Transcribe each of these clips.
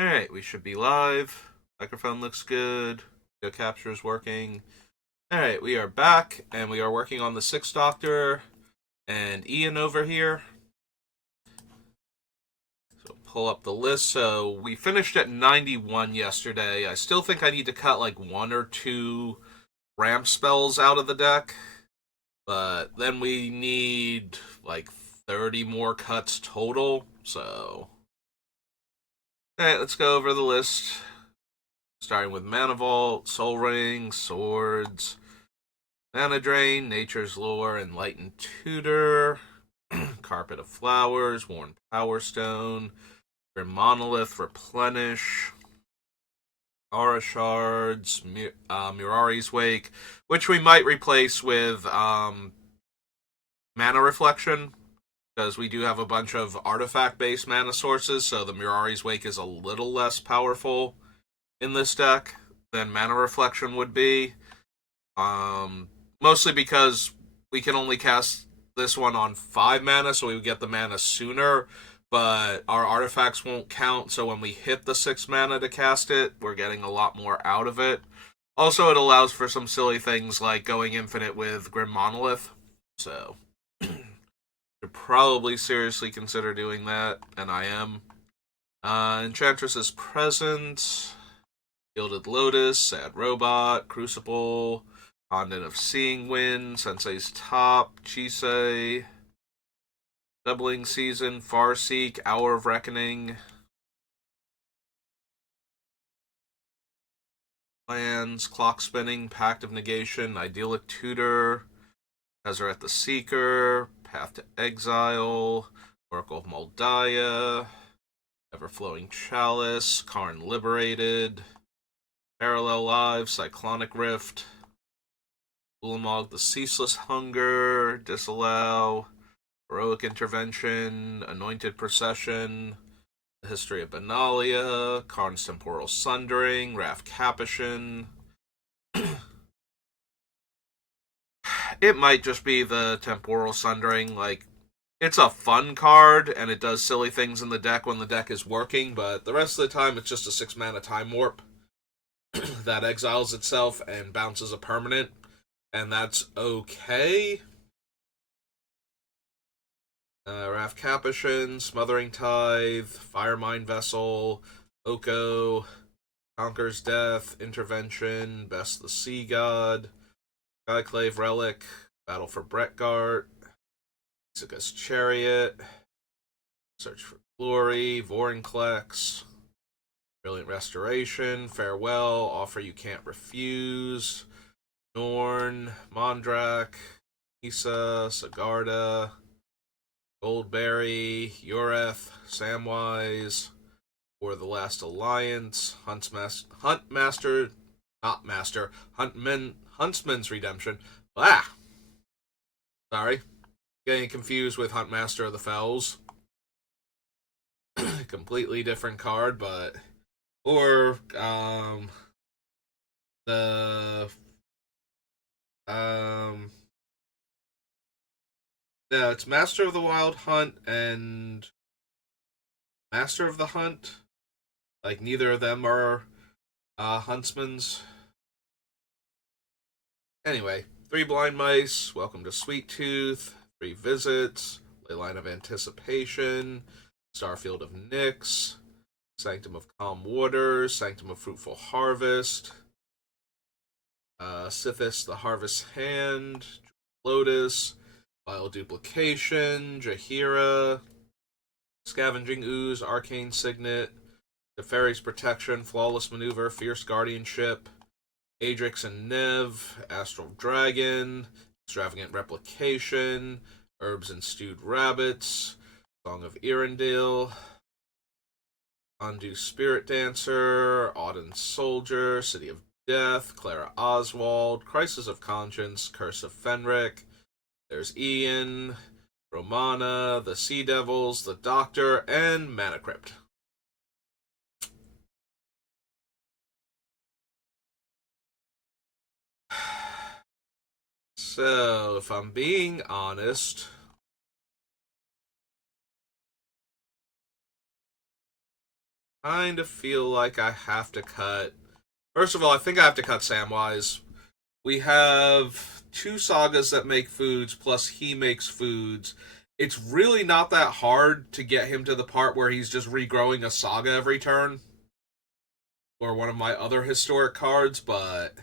Alright, we should be live. Microphone looks good. Video capture is working. Alright, we are back, and we are working on the Sixth Doctor and Ian over here. So pull up the list. So we finished at 91 yesterday. I still think I need to cut like one or two ramp spells out of the deck, but then we need like 30 more cuts total. So, alright, let's go over the list. Starting with Mana Vault, Soul Ring, Swords, Mana Drain, Nature's Lore, Enlightened Tutor, Carpet of Flowers, Worn Power Stone, Grim Monolith, Replenish, Aura Shards, Mirari's Wake, which we might replace with Mana Reflection, because we do have a bunch of artifact-based mana sources, so the Mirari's Wake is a little less powerful in this deck than Mana Reflection would be. Mostly because we can only cast this one on 5 mana, so we would get the mana sooner, but our artifacts won't count, so when we hit the 6 mana to cast it, we're getting a lot more out of it. Also, it allows for some silly things like going infinite with Grim Monolith, so should probably seriously consider doing that, and I am. Enchantress is present. Gilded Lotus, Sad Robot, Crucible, Fondant of Seeing Wind, Sensei's Top, Chisei, Doubling Season, Farseek, Hour of Reckoning, Plans, Clock Spinning, Pact of Negation, Idyllic Tutor, Tezzeret the Seeker, Path to Exile, Oracle of Moldiah, Everflowing Chalice, Karn Liberated, Parallel Lives, Cyclonic Rift, Ulamog the Ceaseless Hunger, Disallow, Heroic Intervention, Anointed Procession, The History of Benalia, Karn's Temporal Sundering, Wrath Capuchin. It might just be the Temporal Sundering. Like, it's a fun card, and it does silly things in the deck when the deck is working, but the rest of the time it's just a 6 mana Time Warp that exiles itself and bounces a permanent, and that's okay. Wrath Capuchin, Smothering Tithe, Firemine Vessel, Oko, Conquer's Death, Intervention, Best the Sea God, Skyclave Relic, Battle for Bretgart, Ixicus Chariot, Search for Glory, Vorinclex, Brilliant Restoration, Farewell, Offer You Can't Refuse, Norn, Mondrak, Isa, Sigarda, Goldberry, Ureth, Samwise, For the Last Alliance, Huntmaster, not Master, Huntsman's Redemption. Ah! Sorry. Getting confused with Huntmaster of the Fells. Completely different card, but. Or, the. Um, no, it's Master of the Wild Hunt and Master of the Hunt. Like, neither of them are huntsmen's. Anyway, 3 blind mice, welcome to Sweet Tooth, 3 visits, Leyline of Anticipation, Starfield of Nyx, Sanctum of Calm Waters, Sanctum of Fruitful Harvest, Sithis the Harvest Hand, Lotus, Vile Duplication, Jahira, Scavenging Ooze, Arcane Signet, Teferi's Protection, Flawless Maneuver, Fierce Guardianship, Adrix and Nev, Astral Dragon, Extravagant Replication, Herbs and Stewed Rabbits, Song of Erendil, Undo Spirit Dancer, Auden Soldier, City of Death, Clara Oswald, Crisis of Conscience, Curse of Fenric. There's Ian, Romana, the Sea Devils, the Doctor, and Mana Crypt. So, if I'm being honest, kind of feel like I have to cut. First of all, I think I have to cut Samwise. We have two sagas that make foods, plus he makes foods. It's really not that hard to get him to the part where he's just regrowing a saga every turn, or one of my other historic cards, but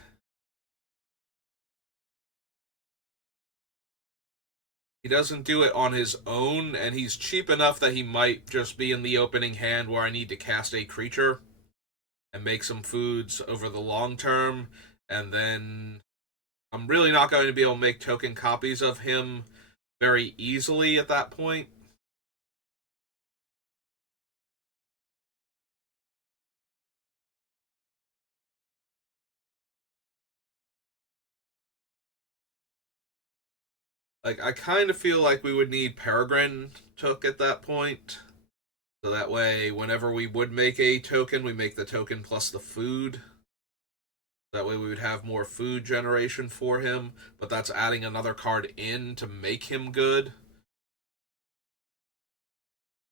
he doesn't do it on his own, and he's cheap enough that he might just be in the opening hand where I need to cast a creature and make some foods over the long term, and then I'm really not going to be able to make token copies of him very easily at that point. Like, I kind of feel like we would need Peregrine Took at that point. So that way, whenever we would make a token, we make the token plus the food. That way we would have more food generation for him, but that's adding another card in to make him good.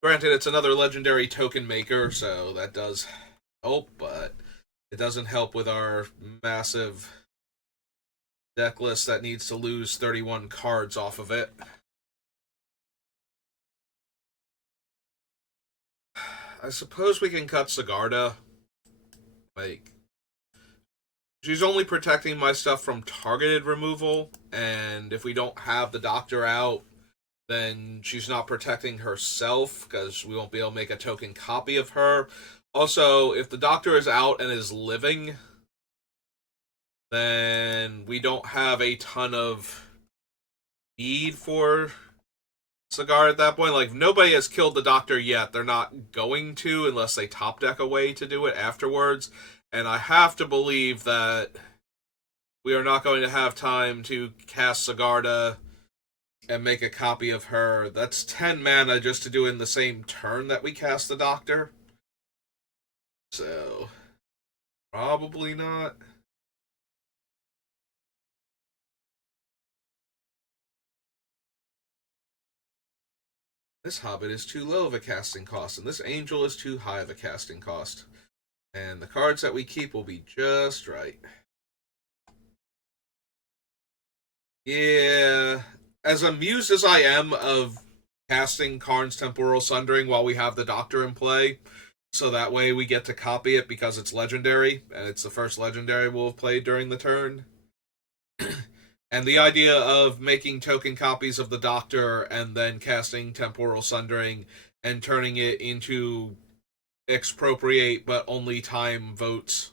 Granted, it's another legendary token maker, so that does help, but it doesn't help with our massive deck list that needs to lose 31 cards off of it. I suppose we can cut Sigarda. Like, she's only protecting my stuff from targeted removal, and if we don't have the doctor out, then she's not protecting herself because we won't be able to make a token copy of her. Also, if the doctor is out and is living, then we don't have a ton of need for Cigar at that point. Like, nobody has killed the doctor yet. They're not going to unless they top deck a way to do it afterwards. And I have to believe that we are not going to have time to cast Sigarda and make a copy of her. That's 10 mana just to do it in the same turn that we cast the doctor. So, probably not. This Hobbit is too low of a casting cost, and this Angel is too high of a casting cost. And the cards that we keep will be just right. Yeah, as amused as I am of casting Karn's Temporal Sundering while we have the Doctor in play, so that way we get to copy it because it's legendary, and it's the first legendary we'll have played during the turn. And the idea of making token copies of the Doctor and then casting Temporal Sundering and turning it into expropriate but only time votes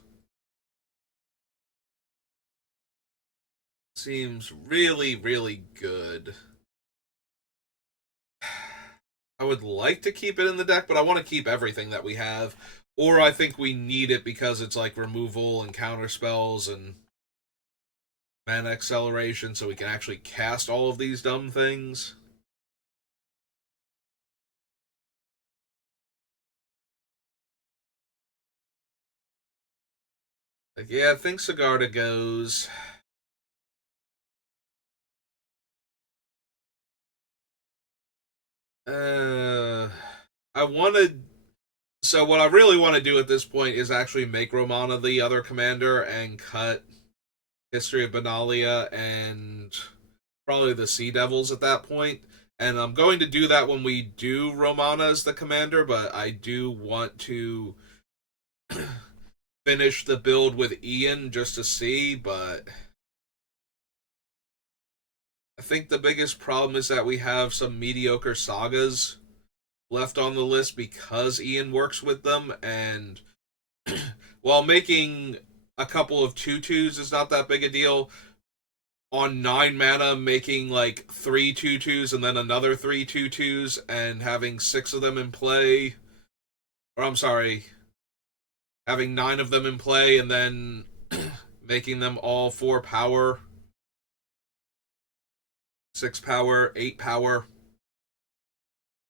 seems really, really good. I would like to keep it in the deck, but I want to keep everything that we have. Or I think we need it because it's like removal and counter spells and mana acceleration, so we can actually cast all of these dumb things. Like, yeah, I think Sigarda goes. I wanted. So what I really want to do at this point is actually make Romana the other commander and cut History of Benalia and probably the Sea Devils at that point. And I'm going to do that when we do Romana as the commander, but I do want to finish the build with Ian just to see, but I think the biggest problem is that we have some mediocre sagas left on the list because Ian works with them, and while making a couple of tutus is not that big a deal, on 9 mana making like 3 tutus and then another 3 tutus and having 6 of them in play, or I'm sorry, having 9 of them in play and then making them all 4 power, 6 power, 8 power.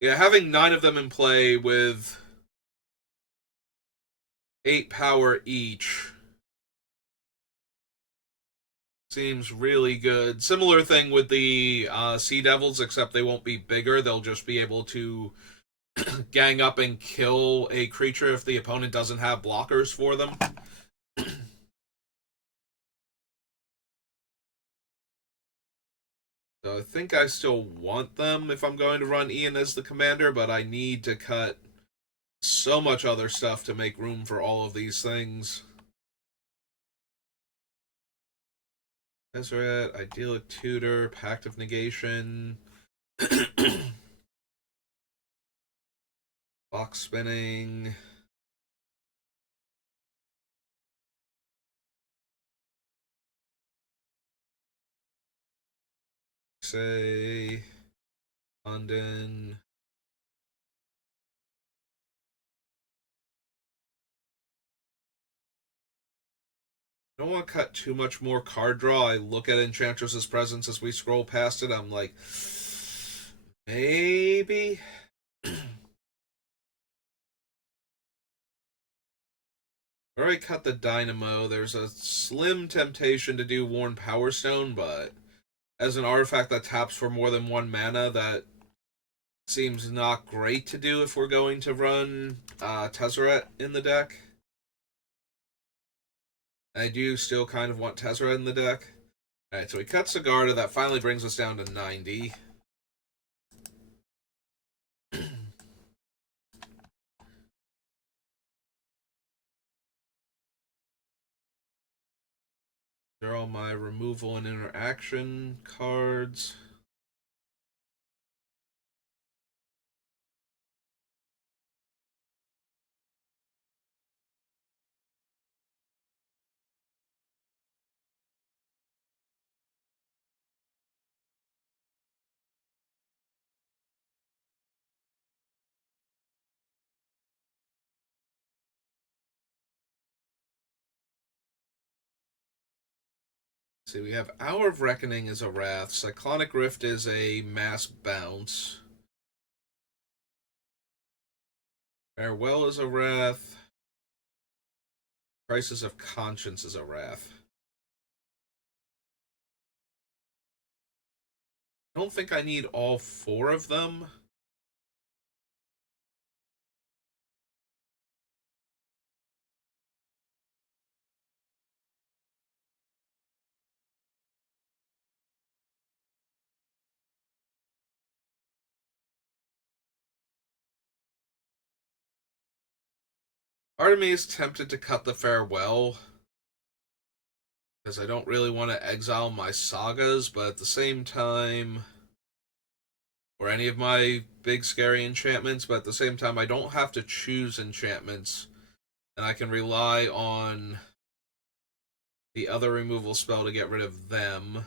Yeah, having 9 of them in play with 8 power each seems really good. Similar thing with the Sea Devils, except they won't be bigger. They'll just be able to gang up and kill a creature if the opponent doesn't have blockers for them. So I think I still want them if I'm going to run Ian as the commander, but I need to cut so much other stuff to make room for all of these things. Tezzeret, Idyllic Tutor, Pact of Negation, box spinning. Say London. I don't want to cut too much more card draw. I look at Enchantress's Presence as we scroll past it. I'm like, maybe. Already cut the Dynamo. There's a slim temptation to do Worn Power Stone, but as an artifact that taps for more than one mana, that seems not great to do if we're going to run Tezzeret in the deck. I do still kind of want Tezzeret in the deck. Alright, so we cut Sigarda. That finally brings us down to 90. They're all my removal and interaction cards. See, we have Hour of Reckoning is a Wrath. Cyclonic Rift is a mass bounce. Farewell is a Wrath. Crisis of Conscience is a Wrath. I don't think I need all four of them. Part of me is tempted to cut the Farewell, because I don't really want to exile my sagas, but at the same time, or any of my big scary enchantments, but at the same time, I don't have to choose enchantments, and I can rely on the other removal spell to get rid of them.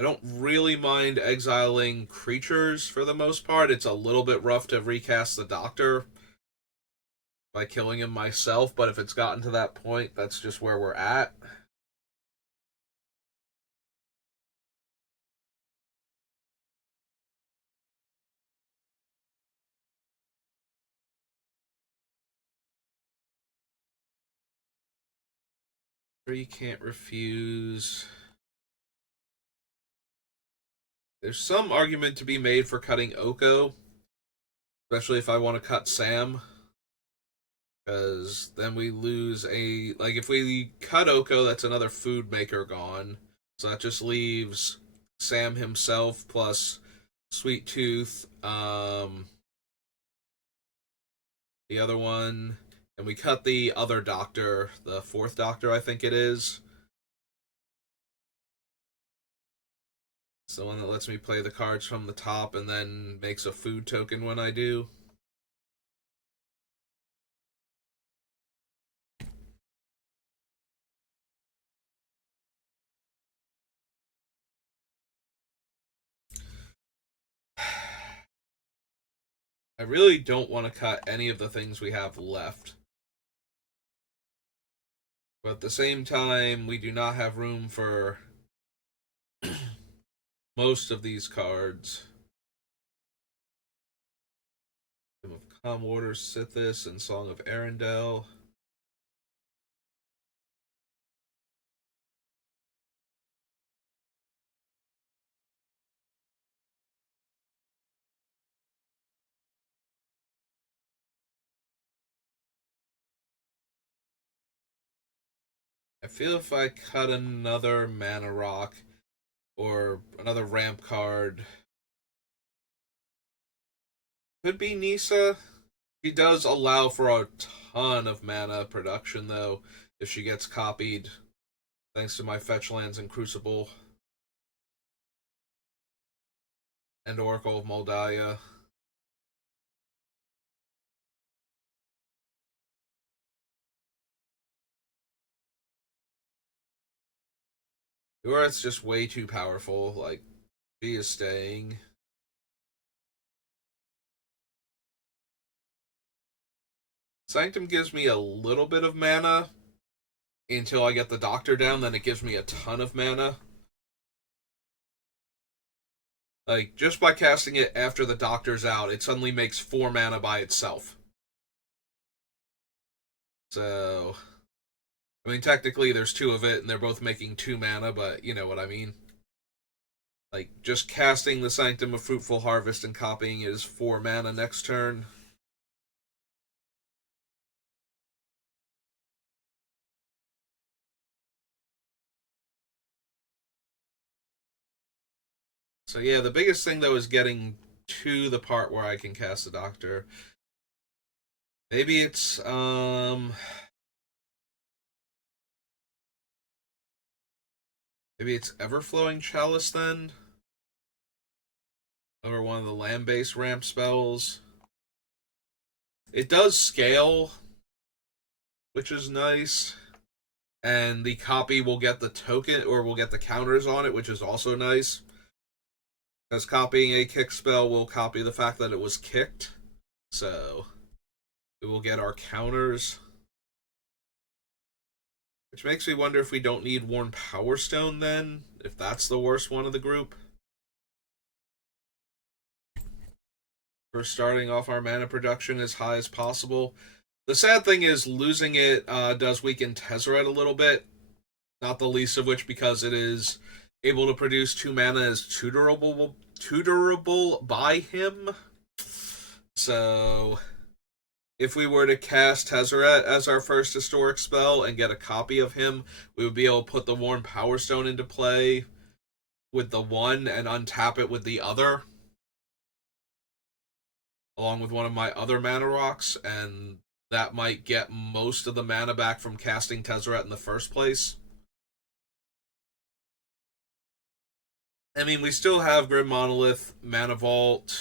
I don't really mind exiling creatures for the most part. It's a little bit rough to recast the Doctor by killing him myself, but if it's gotten to that point, that's just where we're at. You can't refuse. There's some argument to be made for cutting Oko, especially if I want to cut Sam, because then we lose a, like, if we cut Oko, that's another food maker gone. So that just leaves Sam himself plus Sweet Tooth, the other one, and we cut the other Doctor, the fourth Doctor, I think it is. It's the one that lets me play the cards from the top and then makes a food token when I do. I really don't want to cut any of the things we have left. But at the same time, we do not have room for most of these cards. Game of Calm Water, Sithis, and Song of Arendelle. feel if I cut another mana rock or another ramp card, could be Nisa. She does allow for a ton of mana production, though, if she gets copied, thanks to my fetch lands in Crucible and Oracle of Moldiah. Or it's just way too powerful. Like, she is staying. Sanctum gives me a little bit of mana until I get the Doctor down, then it gives me a ton of mana. Like, just by casting it after the Doctor's out, it suddenly makes 4 mana by itself. So, I mean, technically there's 2 of it, and they're both making 2 mana, but you know what I mean. Like, just casting the Sanctum of Fruitful Harvest and copying it is 4 mana next turn. So yeah, the biggest thing though is getting to the part where I can cast the Doctor. Maybe it's maybe it's Everflowing Chalice then. Over one of the land-based ramp spells. It does scale, which is nice. And the copy will get the token, or will get the counters on it, which is also nice. Because copying a kick spell will copy the fact that it was kicked. So, we will get our counters. Which makes me wonder if we don't need Worn Power Stone then, if that's the worst one of the group. For starting off our mana production as high as possible. The sad thing is losing it does weaken Tezzeret a little bit, not the least of which because it is able to produce 2 mana as tutorable by him. So, if we were to cast Tezzeret as our first historic spell and get a copy of him, we would be able to put the Worn Power Stone into play with the one and untap it with the other, along with one of my other mana rocks, and that might get most of the mana back from casting Tezzeret in the first place. I mean, we still have Grim Monolith, Mana Vault,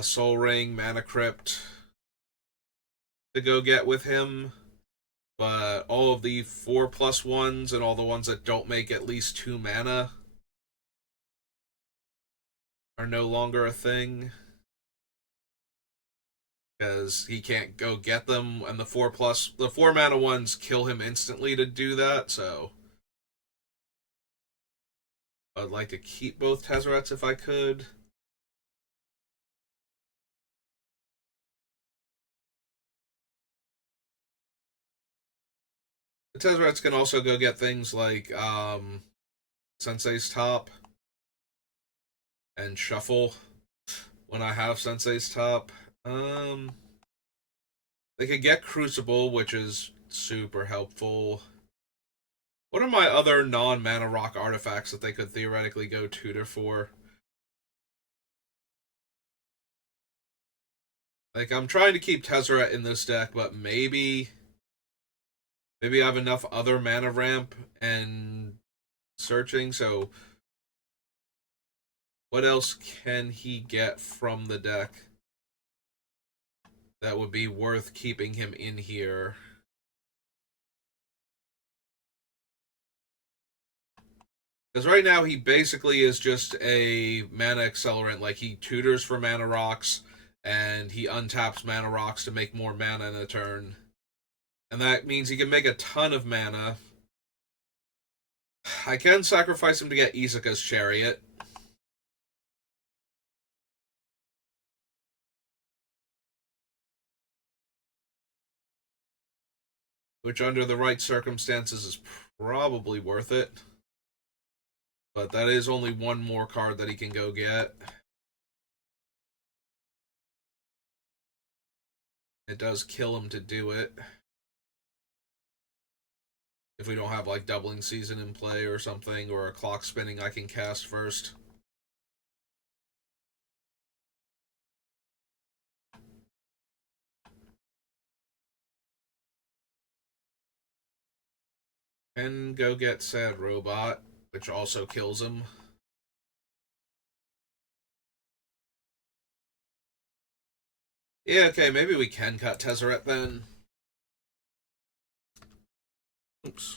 Soul Ring, Mana Crypt to go get with him, but all of the 4+1s and all the ones that don't make at least 2 mana are no longer a thing. Because he can't go get them, and the 4 mana ones kill him instantly to do that, so I'd like to keep both Tezzerets if I could. The Tezzerets can also go get things like Sensei's Top and Shuffle when I have Sensei's Top. They could get Crucible, which is super helpful. What are my other non-mana rock artifacts that they could theoretically go tutor for? Like, I'm trying to keep Tezzeret in this deck, but maybe I have enough other mana ramp and searching, so what else can he get from the deck that would be worth keeping him in here? Because right now he basically is just a mana accelerant. Like, he tutors for mana rocks, and he untaps mana rocks to make more mana in a turn. And that means he can make a ton of mana. I can sacrifice him to get Isaka's Chariot. Which, under the right circumstances, is probably worth it. But that is only one more card that he can go get. It does kill him to do it. If we don't have like doubling season in play or something, or a clock spinning, I can cast first. And go get Sad Robot, which also kills him. Yeah, okay, maybe we can cut Tezzeret then. Oops.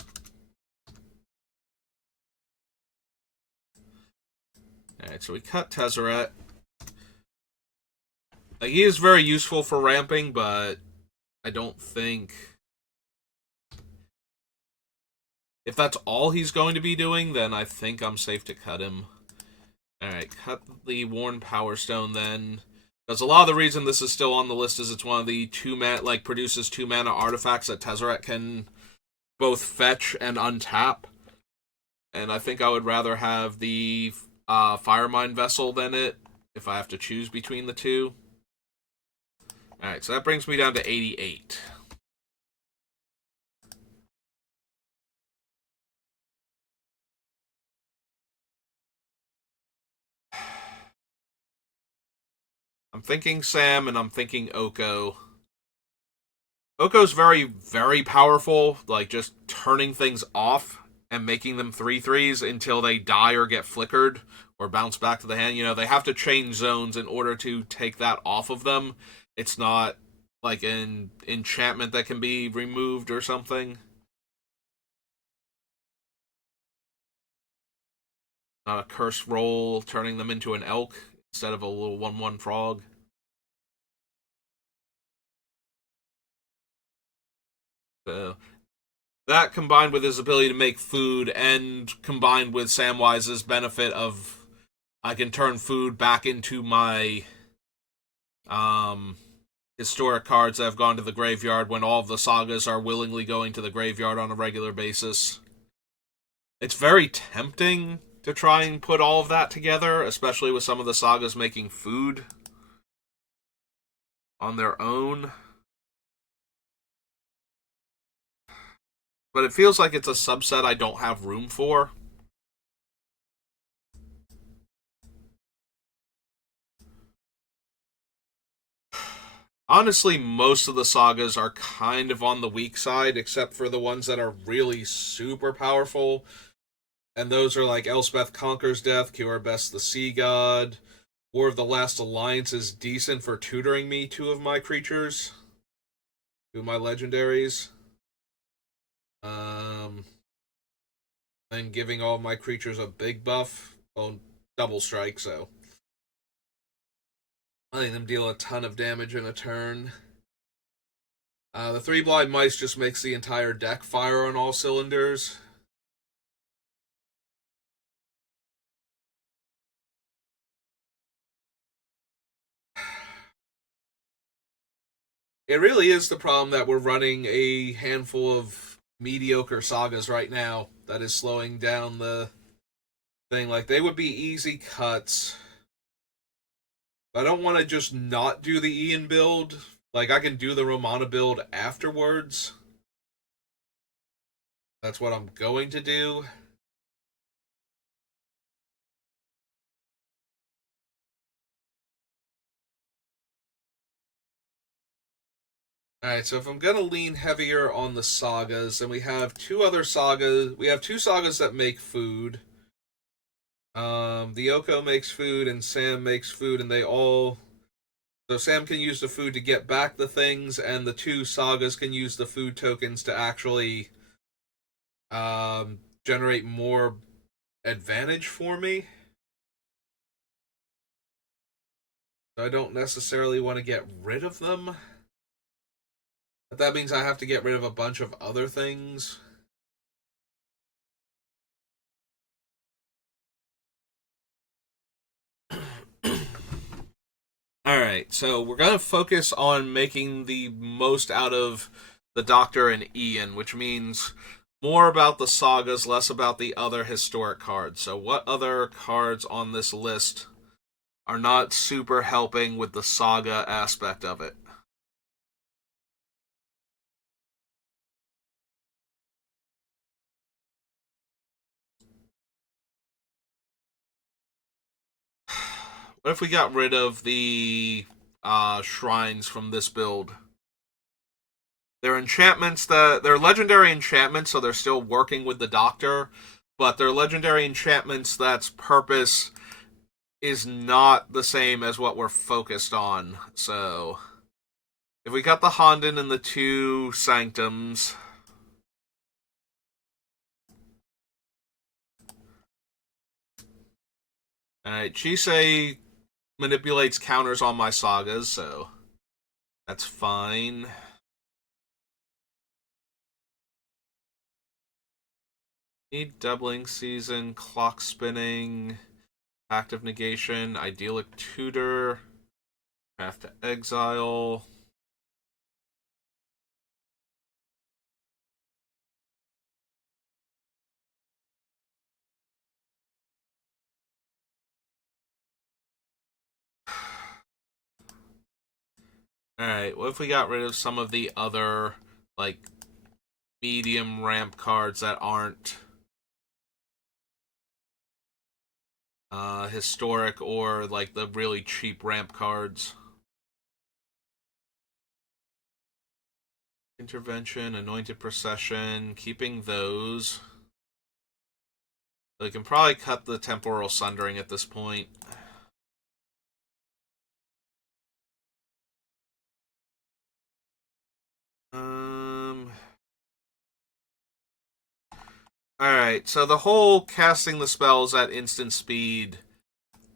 Alright, so we cut Tezzeret. Like, he is very useful for ramping, but I don't think... If that's all he's going to be doing, then I think I'm safe to cut him. Alright, cut the Worn Power Stone then. Because a lot of the reason this is still on the list is it's one of the produces 2 mana artifacts that Tezzeret can both fetch and untap. And I think I would rather have the Firemind Vessel than it, if I have to choose between the two. Alright, so that brings me down to 88. I'm thinking Sam, and I'm thinking Oko. Oko's very, very powerful, like just turning things off and making them 3/3s until they die or get flickered or bounce back to the hand. You know, they have to change zones in order to take that off of them. It's not like an enchantment that can be removed or something. Not a curse roll turning them into an elk instead of a little 1/1 frog. So that combined with his ability to make food and combined with Samwise's benefit of I can turn food back into my historic cards that have gone to the graveyard when all of the sagas are willingly going to the graveyard on a regular basis. It's very tempting to try and put all of that together, especially with some of the sagas making food on their own. But it feels like it's a subset I don't have room for. Honestly, most of the sagas are kind of on the weak side, except for the ones that are really super powerful. And those are like Elspeth Conquers Death, Kiora the Sea God. War of the Last Alliance is decent for tutoring me 2 of my creatures. 2 of my legendaries. And giving all of my creatures a big buff. Well, double strike, so letting them deal a ton of damage in a turn. The 3 Blind Mice just makes the entire deck fire on all cylinders. It really is the problem that we're running a handful of mediocre sagas right now that is slowing down the thing. Like, they would be easy cuts. I don't want to just not do the Ian build. Like, I can do the Romana build afterwards. That's what I'm going to do. Alright, so if I'm gonna lean heavier on the sagas, then we have 2 other sagas. We have 2 sagas that make food. The Oko makes food and Sam makes food, and they all... So Sam can use the food to get back the things, and the 2 sagas can use the food tokens to actually generate more advantage for me. So I don't necessarily want to get rid of them. But that means I have to get rid of a bunch of other things. Alright, so we're going to focus on making the most out of the Doctor and Ian, which means more about the sagas, less about the other historic cards. So what other cards on this list are not super helping with the saga aspect of it? What if we got rid of the shrines from this build? They're enchantments they're legendary enchantments, so they're still working with the Doctor, but they're legendary enchantments that's purpose is not the same as what we're focused on. So if we got the Honden and the two Sanctums. Alright, Chisei manipulates counters on my sagas, so that's fine. Need doubling season, clock spinning, active negation, idyllic tutor, have to exile. Alright, what if we got rid of some of the other, like, medium ramp cards that aren't historic or, like, the really cheap ramp cards? Intervention, Anointed Procession, keeping those. We can probably cut the Temporal Sundering at this point. Alright, so the whole casting the spells at instant speed,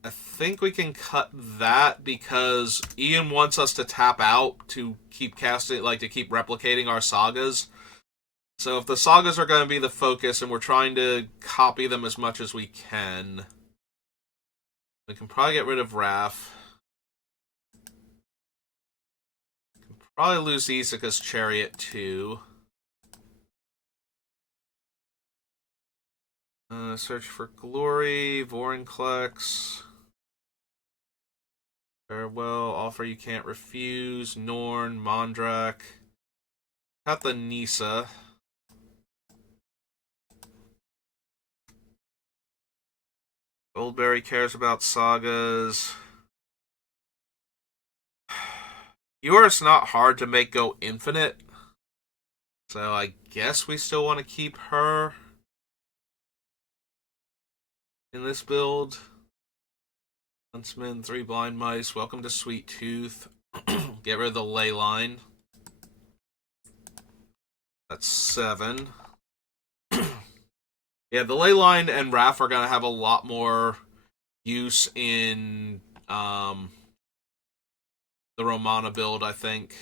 I think we can cut that because Ian wants us to tap out to keep casting, like to keep replicating our sagas. So if the sagas are going to be the focus and we're trying to copy them as much as we can, we can probably get rid of Raph. Probably lose Isuka's Chariot too. Search for Glory, Vorinclex. Farewell, Offer You Can't Refuse, Norn, Mondrak. Got the Nisa. Goldberry cares about sagas. Yours not hard to make go infinite. So I guess we still want to keep her in this build. Huntsman, 3 Blind Mice, welcome to Sweet Tooth. Get rid of the ley line. That's 7. Yeah, the ley line and Raph are going to have a lot more use in the Romana build, I think.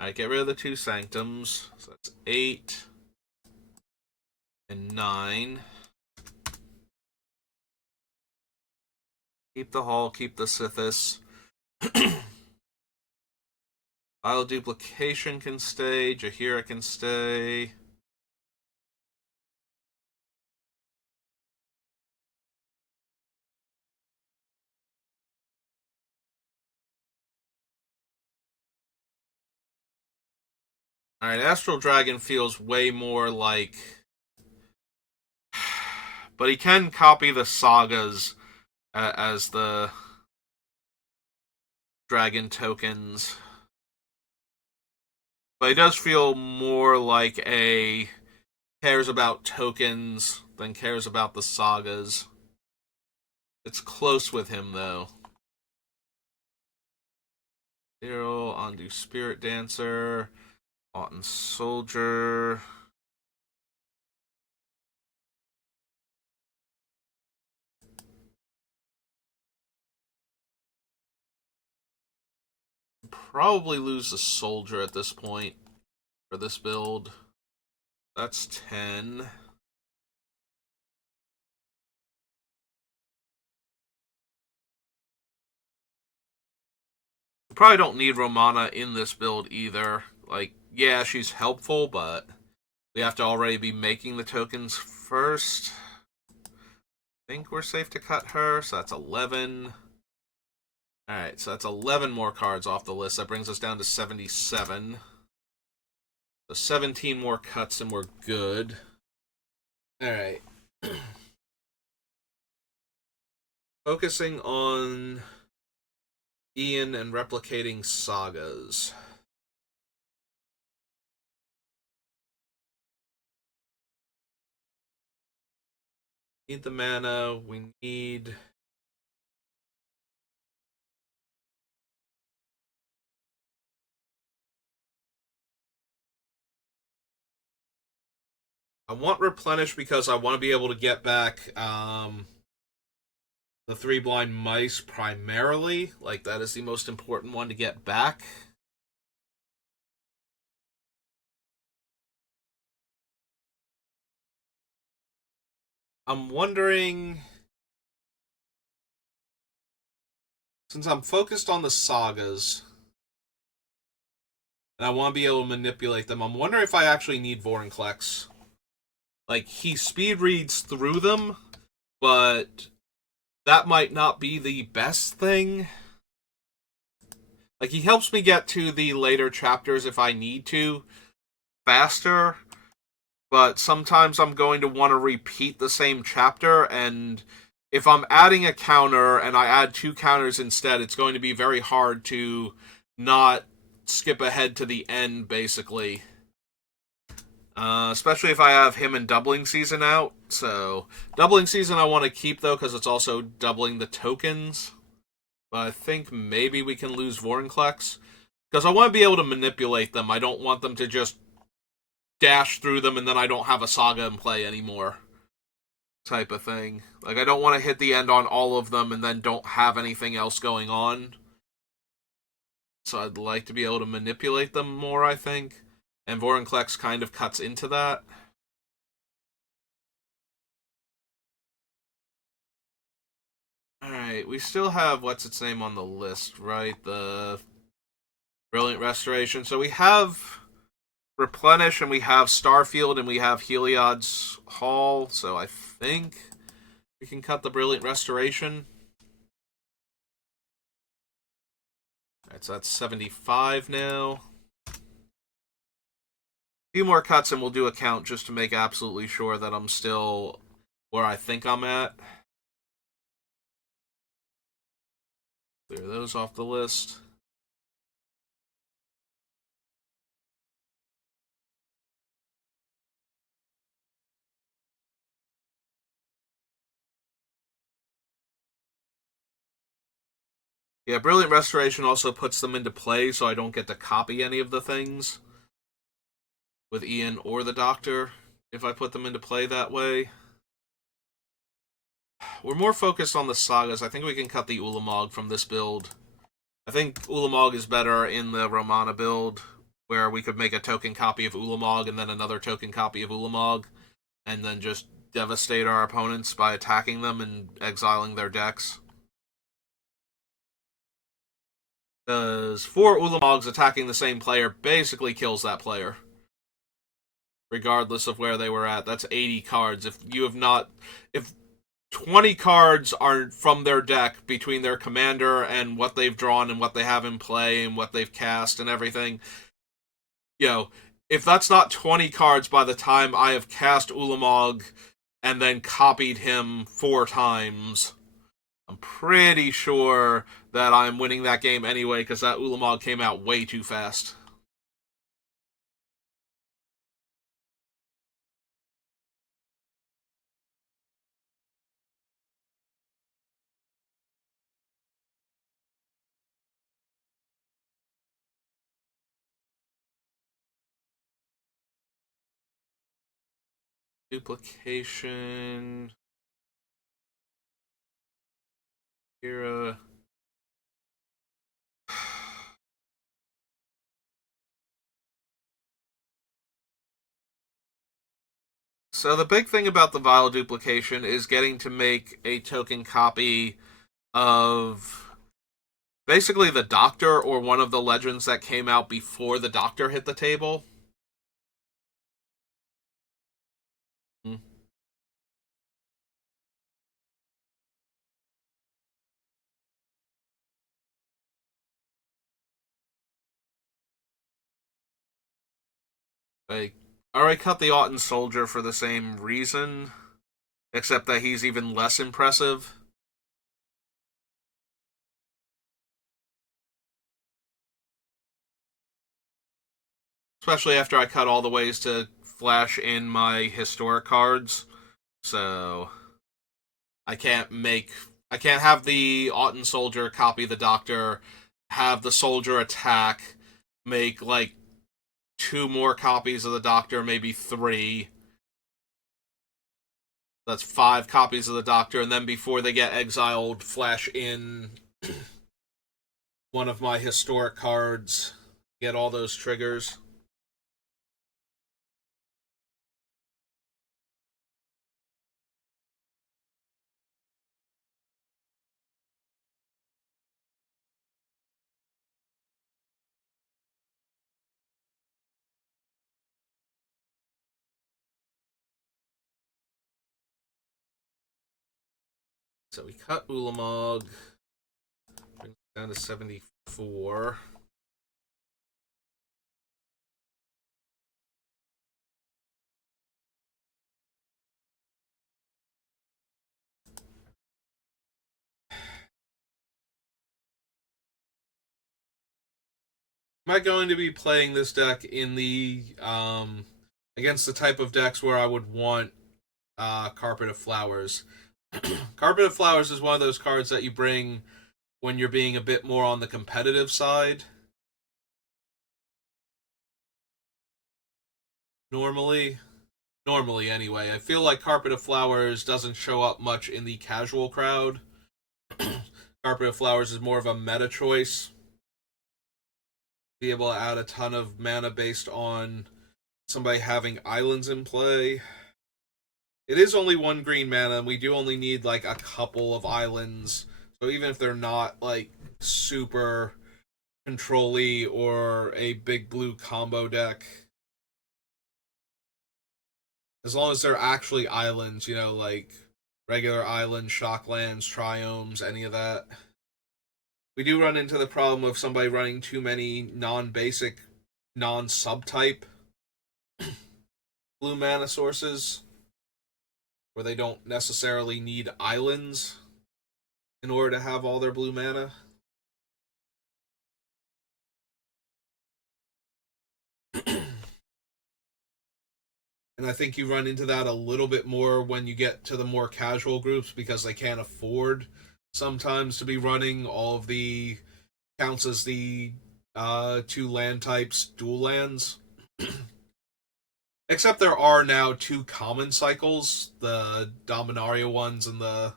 Alright, get rid of the 2 Sanctums. So that's 8 and 9. Keep the Hall, keep the Sithis. Bioduplication can stay, Jaheira can stay. Alright, Astral Dragon feels way more like... But he can copy the sagas as the dragon tokens. But he does feel more like a cares about tokens than cares about the sagas. It's close with him, though. Daryl, Ondu Spirit Dancer, Autumn Soldier. Probably lose the Soldier at this point for this build. That's 10. We probably don't need Romana in this build either. Like, yeah, she's helpful, but we have to already be making the tokens first. I think we're safe to cut her, so that's 11. Alright, so that's 11 more cards off the list. That brings us down to 77. So 17 more cuts and we're good. Alright. Focusing on Ian and replicating sagas. Need the mana. We need. I want replenish because I want to be able to get back the three blind mice primarily. Like that is the most important one to get back. I'm wondering, since I'm focused on the sagas and I want to be able to manipulate them, I'm wondering if I actually need Vorinclex. Like he speed reads through them, but that might not be the best thing. Like he helps me get to the later chapters if I need to faster, but sometimes I'm going to want to repeat the same chapter, and if I'm adding a counter and I add two counters instead, it's going to be very hard to not skip ahead to the end, basically. Especially if I have him in doubling season out. So, doubling season I want to keep, though, because it's also doubling the tokens. But I think maybe we can lose Vorinclex. Because I want to be able to manipulate them. I don't want them to just dash through them and then I don't have a saga in play anymore. Type of thing. Like, I don't want to hit the end on all of them and then don't have anything else going on. So I'd like to be able to manipulate them more, I think. And Vorinclex kind of cuts into that. Alright, we still have what's its name on the list, right? The Brilliant Restoration. So we have Replenish, and we have Starfield, and we have Heliod's Hall. So I think we can cut the Brilliant Restoration. Alright, so that's 75 now. A few more cuts, and we'll do a count just to make absolutely sure that I'm still where I think I'm at. Clear those off the list. Yeah, Brilliant Restoration also puts them into play, so I don't get to copy any of the things with Ian or the Doctor if I put them into play that way. We're more focused on the sagas. I think we can cut the Ulamog from this build. I think Ulamog is better in the Romana build, where we could make a token copy of Ulamog and then another token copy of Ulamog, and then just devastate our opponents by attacking them and exiling their decks. Because 4 Ulamogs attacking the same player basically kills that player. Regardless of where they were at. That's 80 cards. If you have not... If 20 cards are from their deck between their commander and what they've drawn and what they have in play and what they've cast and everything, you know, if that's not 20 cards by the time I have cast Ulamog and then copied him 4 times, I'm pretty sure that I'm winning that game anyway because that Ulamog came out way too fast. Duplication. Here, So the big thing about the vial duplication is getting to make a token copy of basically the Doctor or one of the legends that came out before the Doctor hit the table. Hmm. Like, I already cut the Autumn Soldier for the same reason, except that he's even less impressive. especially after I cut all the ways to flash in my historic cards. So I can't have the Autumn Soldier copy the Doctor, have the Soldier attack, make like two more copies of the Doctor, maybe three. That's five copies of the Doctor, and then before they get exiled, flash in one of my historic cards, get all those triggers. So we cut Ulamog, brings it down to 74. Am I going to be playing this deck in the against the type of decks where I would want Carpet of Flowers? Carpet of Flowers is one of those cards that you bring when you're being a bit more on the competitive side. Normally anyway. I feel like Carpet of Flowers doesn't show up much in the casual crowd. Carpet of Flowers is more of a meta choice. Be able to add a ton of mana based on somebody having islands in play. It is only one green mana, and we do only need like a couple of islands. So even if they're not like super control-y or a big blue combo deck, as long as they're actually islands, you know, like regular islands, shocklands, triomes, any of that. We do run into the problem of somebody running too many non-basic, non-subtype blue mana sources, where they don't necessarily need islands in order to have all their blue mana. And I think you run into that a little bit more when you get to the more casual groups because they can't afford sometimes to be running all of the counts as the two land types dual lands. Except there are now two common cycles, the Dominaria ones and the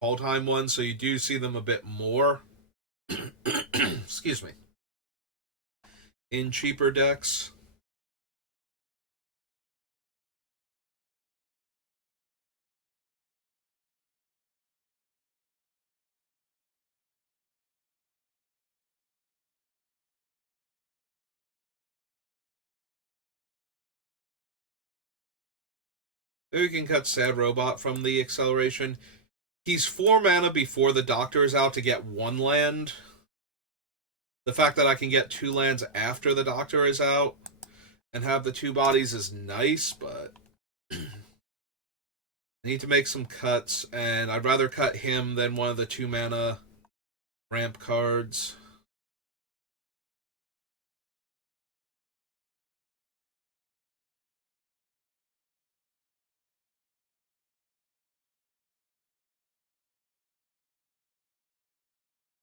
all-time ones, so you do see them a bit more. Excuse me. In cheaper decks. Maybe we can cut Sad Robot from the acceleration. He's 4 mana before the Doctor is out to get 1 land. The fact that I can get 2 lands after the Doctor is out and have the 2 bodies is nice, but I need to make some cuts, and I'd rather cut him than one of the 2 mana ramp cards.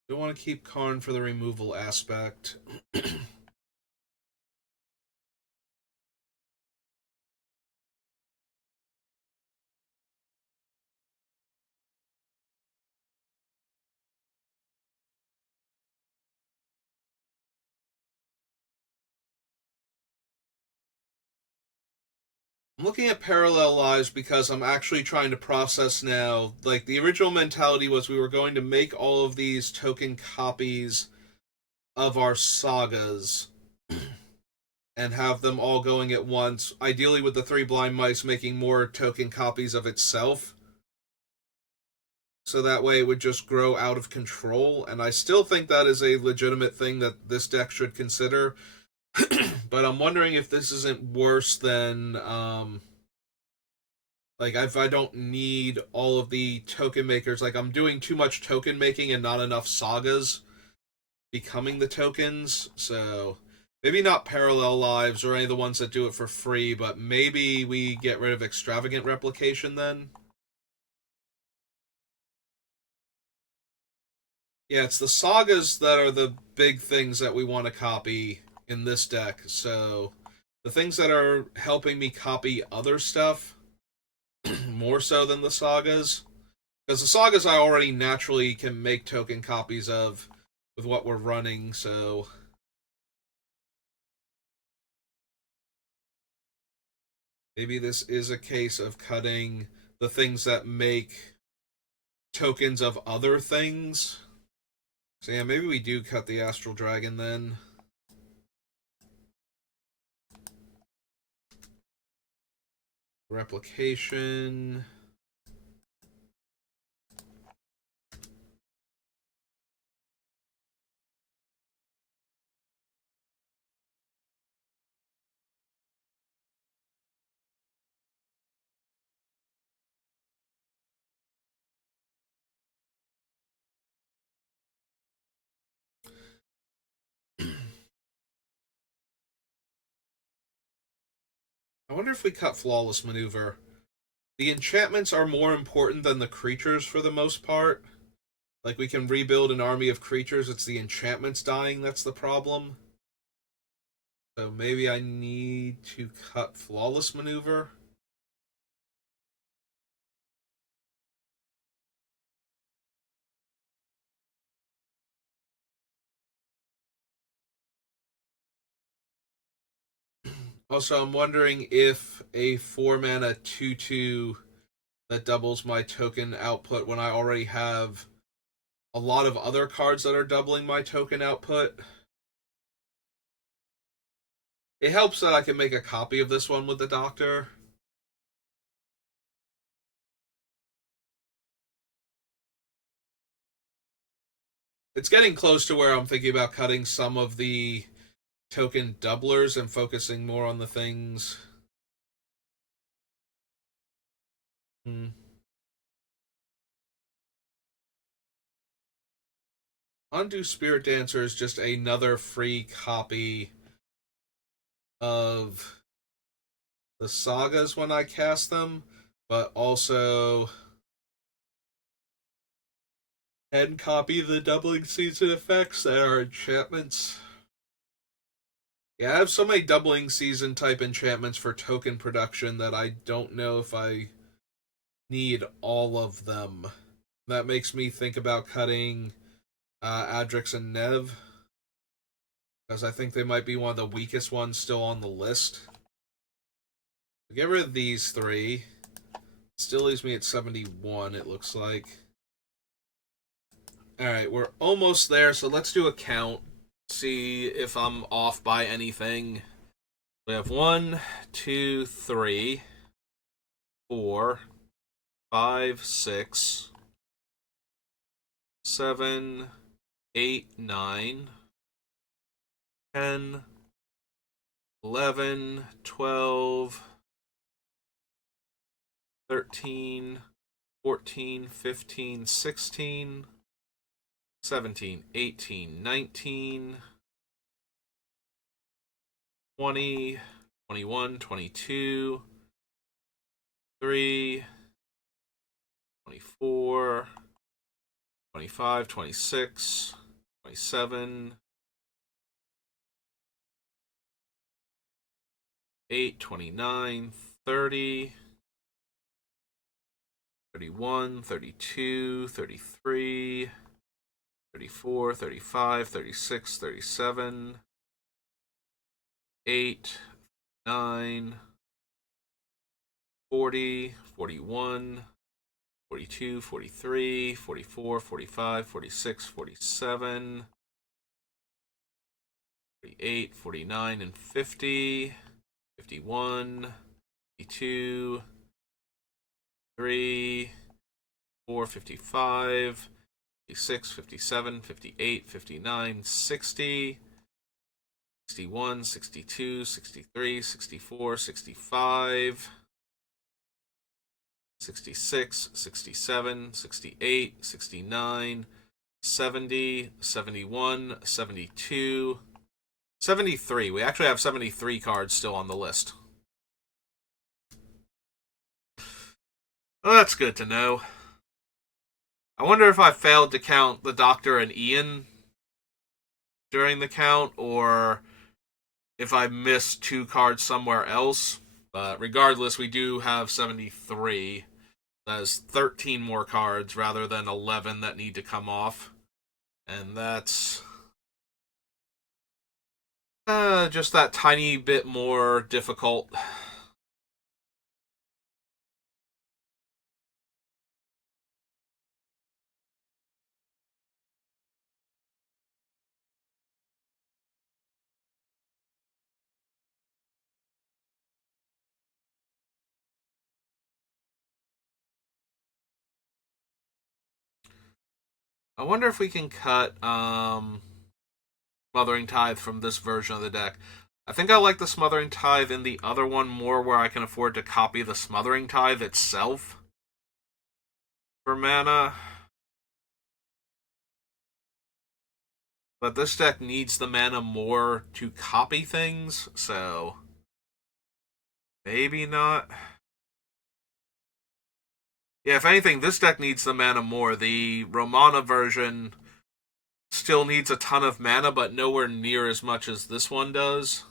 Don't want to keep Karn for the removal aspect. I'm looking at parallel lives because I'm actually trying to process now. Like, the original mentality was we were going to make all of these token copies of our sagas and have them all going at once, ideally with the 3 blind mice making more token copies of itself. So that way it would just grow out of control, and I still think that is a legitimate thing that this deck should consider. But I'm wondering if this isn't worse than like if I don't need all of the token makers, like I'm doing too much token making and not enough sagas becoming the tokens. So Maybe not Parallel Lives or any of the ones that do it for free, but maybe we get rid of Extravagant Replication then? Yeah, it's the sagas that are the big things that we want to copy in this deck. So the things that are helping me copy other stuff more so than the sagas, because the sagas I already naturally can make token copies of with what we're running. So maybe this is a case of cutting the things that make tokens of other things. So yeah, maybe we do cut the Astral Dragon then. Replication. I wonder if we cut Flawless Maneuver. The enchantments are more important than the creatures for the most part. Like, we can rebuild an army of creatures, it's the enchantments dying that's the problem. So maybe I need to cut Flawless Maneuver. Also, I'm wondering if a 4 mana 2/2 that doubles my token output when I already have a lot of other cards that are doubling my token output. It helps that I can make a copy of this one with the Doctor. It's getting close to where I'm thinking about cutting some of the token doublers and focusing more on the things. Hmm. Undo Spirit Dancer is just another free copy of the sagas when I cast them, but also and copy the doubling season effects that are enchantments. Yeah, I have so many doubling season type enchantments for token production that I don't know if I need all of them. That makes me think about cutting Adrix and Nev, because I think they might be one of the weakest ones still on the list. Get rid of these three. Still leaves me at 71, it looks like. Alright, we're almost there, so let's do a count. See if I'm off by anything. We have 1, 2, 3, 4, 5, 6, 7, 8, 9, 10, 11, 12, 13, 14, 15, 16, 17, 18, 19, 20, 21, 22, 3, 24, 25, 26, 27, 8, 29, 30, 31, 32, 33, 34, 35, 36, 37, 8, 9, 40, 41, 42, 43, 44, 45, 46, 47, 48, 49, and 50, 51, 52, 3, 4, 55, 56, 57, 58, 59, 60, 61, 62, 63, 64, 65, 66, 67, 68, 69, 70, 71, 72, 73. We actually have 73 cards still on the list. Well, that's good to know. I wonder if I failed to count the Doctor and Ian during the count, or if I missed 2 cards somewhere else. But regardless, we do have 73. That's 13 more cards rather than 11 that need to come off. And that's just that tiny bit more difficult. I wonder if we can cut Smothering Tithe from this version of the deck. I think I like the Smothering Tithe in the other one more, where I can afford to copy the Smothering Tithe itself for mana. But this deck needs the mana more to copy things, so maybe not. Yeah, if anything, this deck needs the mana more. The Romana version still needs a ton of mana, but nowhere near as much as this one does.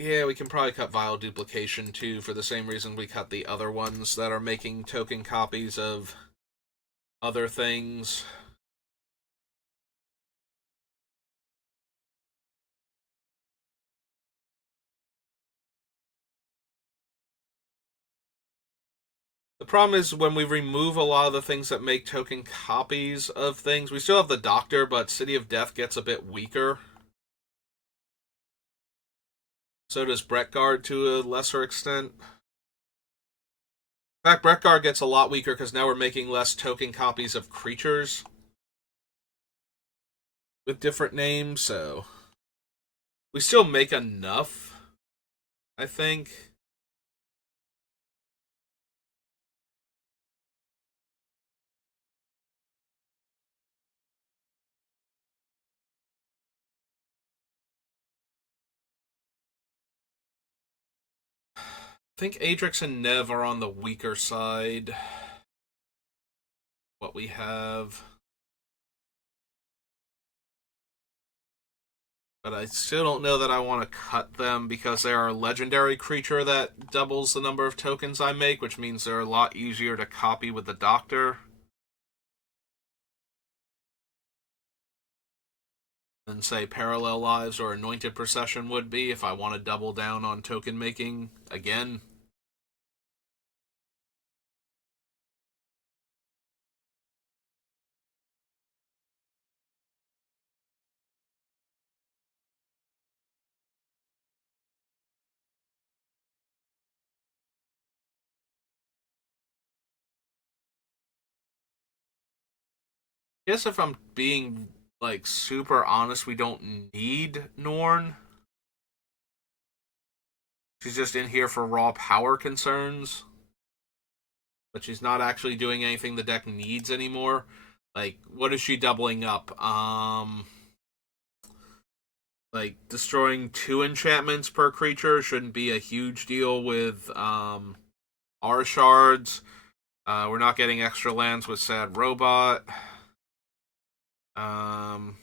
Yeah, we can probably cut Vile Duplication too, for the same reason we cut the other ones that are making token copies of other things. The problem is when we remove a lot of the things that make token copies of things, we still have the Doctor, but City of Death gets a bit weaker. So does Brettguard to a lesser extent. In fact, Brettguard gets a lot weaker because now we're making less token copies of creatures with different names, so we still make enough, I think. I think Adrix and Nev are on the weaker side. What we have. But I still don't know that I want to cut them because they are a legendary creature that doubles the number of tokens I make, which means they're a lot easier to copy with the Doctor than, say, Parallel Lives or Anointed Procession would be if I want to double down on token making again. I guess if I'm being like super honest, we don't need Norn. She's just in here for raw power concerns, but she's not actually doing anything the deck needs anymore. Like, what is she doubling up? Like destroying 2 enchantments per creature shouldn't be a huge deal with our shards. We're not getting extra lands with Sad Robot. Um,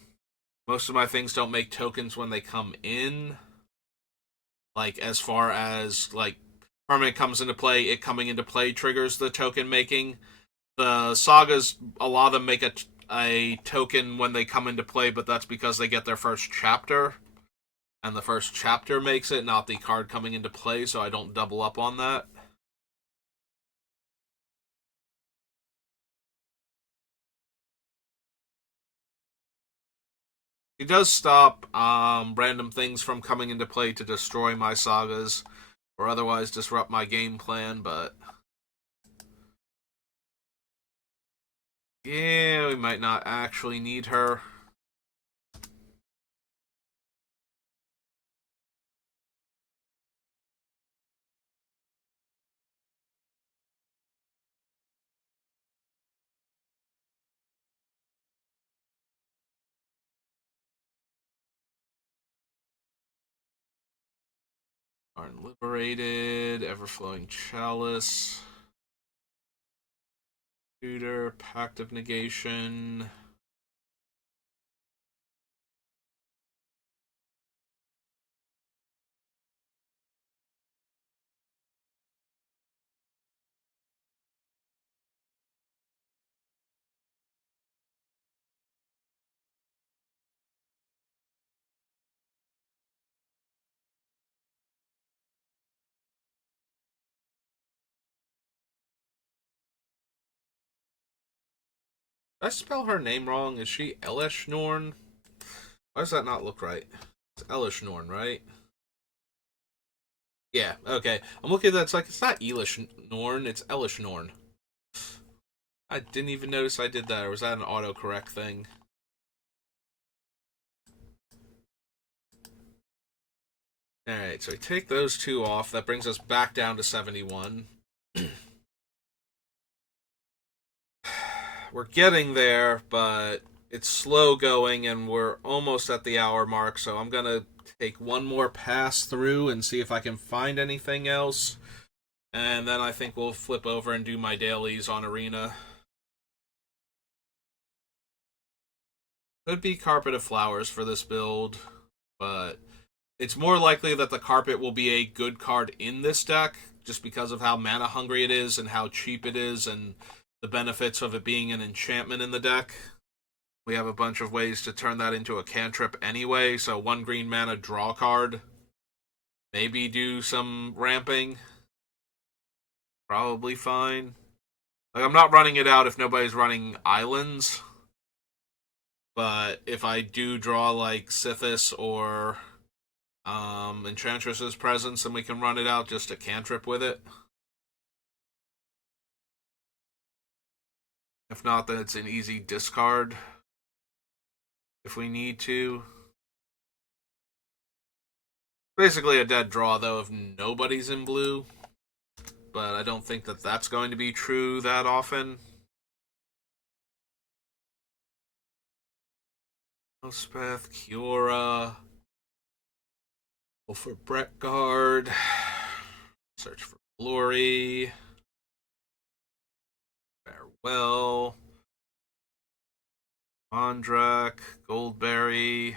Most of my things don't make tokens when they come in. Like, as far as like permanent comes into play, it coming into play triggers the token making. The sagas, a lot of them make a token when they come into play, but that's because they get their first chapter, and the first chapter makes it, not the card coming into play, so I don't double up on that. He does stop random things from coming into play to destroy my sagas or otherwise disrupt my game plan, but yeah, we might not actually need her. Aren't liberated. Everflowing Chalice. Tutor. Pact of Negation. Did I spell her name wrong? Is she Elish Norn? Why does that not look right? It's Elish Norn, right? Yeah, okay. I'm looking at that, it's not Elish Norn, it's Elish Norn. I didn't even notice I did that, or was that an autocorrect thing? Alright, so we take those two off. That brings us back down to 71. We're getting there, but it's slow going, and we're almost at the hour mark, so I'm going to take one more pass through and see if I can find anything else. And then I think we'll flip over and do my dailies on Arena. Could be Carpet of Flowers for this build, but it's more likely that the Carpet will be a good card in this deck, just because of how mana hungry it is and how cheap it is and the benefits of it being an enchantment in the deck. We have a bunch of ways to turn that into a cantrip anyway, so 1 green mana, draw card. Maybe do some ramping. Probably fine. Like, I'm not running it out if nobody's running islands. But if I do draw, like, Sithis or Enchantress's Presence, then we can run it out just a cantrip with it. If not, then it's an easy discard if we need to. Basically a dead draw, though, if nobody's in blue. But I don't think that that's going to be true that often. Elspeth, Kiora. Go for Brett Guard. Search for Glory. Farewell. Andrak. Goldberry.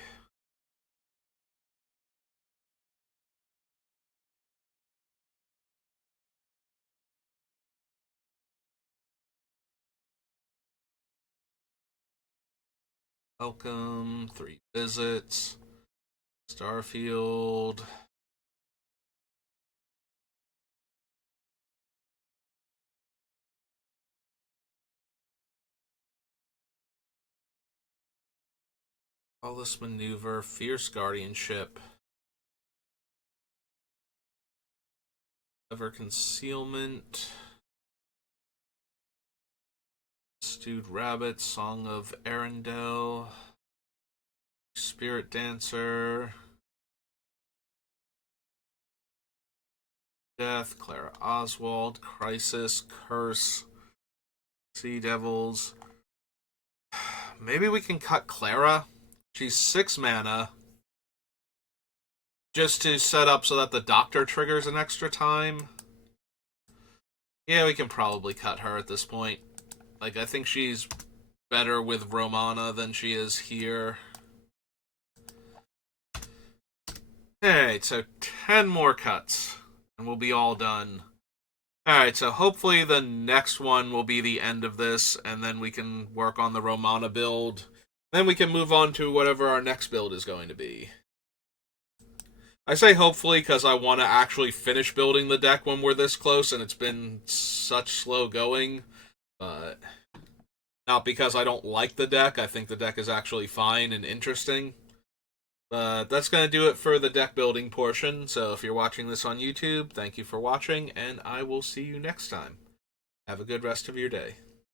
Welcome. 3 visits. Starfield. Lawless Maneuver. Fierce Guardianship. Ever Concealment. Stewed Rabbit. Song of Arendelle. Spirit Dancer. Death. Clara Oswald. Crisis. Curse. Sea Devils. Maybe we can cut Clara. She's 6 mana. Just to set up so that the Doctor triggers an extra time. Yeah, we can probably cut her at this point. Like, I think she's better with Romana than she is here. Alright, so 10 more cuts. And we'll be all done. Alright, so hopefully the next one will be the end of this, and then we can work on the Romana build. Then we can move on to whatever our next build is going to be. I say hopefully because I want to actually finish building the deck when we're this close, and it's been such slow going. But not because I don't like the deck. I think the deck is actually fine and interesting. But that's going to do it for the deck building portion. So if you're watching this on YouTube, thank you for watching, and I will see you next time. Have a good rest of your day.